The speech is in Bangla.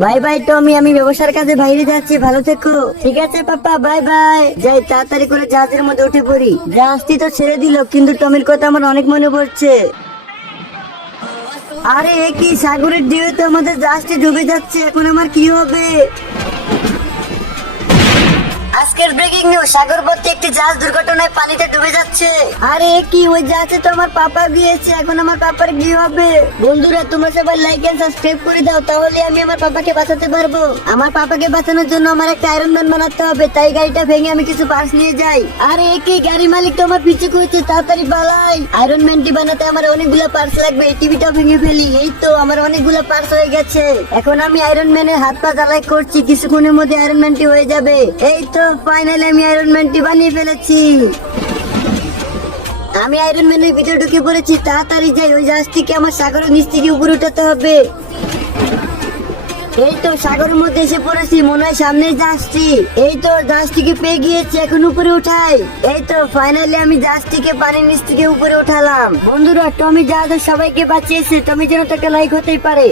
বাই বাই টমি, আমি ব্যবসার কাজে বাইরে যাচ্ছি, ভালো থেকো। ঠিক আছে পাপা, বাই বাই। যাই তাড়াতাড়ি করে জাহাজের মধ্যে উঠে পড়ি। জাহাজটি তো ছেড়ে দিল, কিন্তু টমির কথা আমার অনেক মনে পড়ছে। আরে এ কি, সাগরের ঢেউয়ে তো আমাদের জাহাজটি ডুবে যাচ্ছে, এখন আমার কি হবে? আজকের ব্রেকিং নিউজ, সাগরপথে একটি জাহাজ দুর্ঘটনায় পানিতে ডুবে যাচ্ছে। আরে এ কি, ওই জাহাজে তো আমার পাপা গিয়েছে, এখন আমার পাপার কি হবে? বন্ধুরা তোমরা সবাই লাইক এন্ড সাবস্ক্রাইব করে দাও, তাহলে আমি আমার পাপাকে বাঁচাতে পারবো। আমার পাপাকে বাঁচানোর জন্য আমার একটা আয়রন ম্যান বানাতে হবে, তাই গাড়িটা ভেঙে আমি কিছু পার্টস নিয়ে যাই। আরে এ কি, গাড়ি মালিক তো আমার পিছু করছে, তাড়াতাড়ি পালাই। আয়রন ম্যানটি বানাতে আমার অনেকগুলো পার্টস লাগবে, এই টিভিটা ভেঙে ফেলি। এই তো আমার অনেকগুলো পার্টস হয়ে গেছে, এখন আমি আয়রন ম্যানের হাত পা জ্বালাই করছি, কিছুক্ষণের মধ্যে আয়রন ম্যানটি হয়ে যাবে। এই তো ফাইনালি আমি আয়রন ম্যানটি বানিয়ে ফেলেছি। আমি আয়রন ম্যানের ভিতরে ঢুকে পড়েছি, তাড়াতাড়ি যাই, ওই জাহাজটিকে আমার সাগরের নিচ থেকে উপরে উঠাতে হবে। এই তো সাগরের মধ্যে এসে পড়েছি, মনে হয় সামনে জাহাজটি। এই তো জাহাজটিকে পেয়ে গিয়েছি, এখন উপরে উঠাই। এই তো ফাইনালি আমি জাহাজটিকে পানির নিচ থেকে উপরে উঠালাম। বন্ধুরা টমি জাহাজের সবাইকে বাঁচিয়েছে, টমি যেন তাকে লাইক হতেই পারে।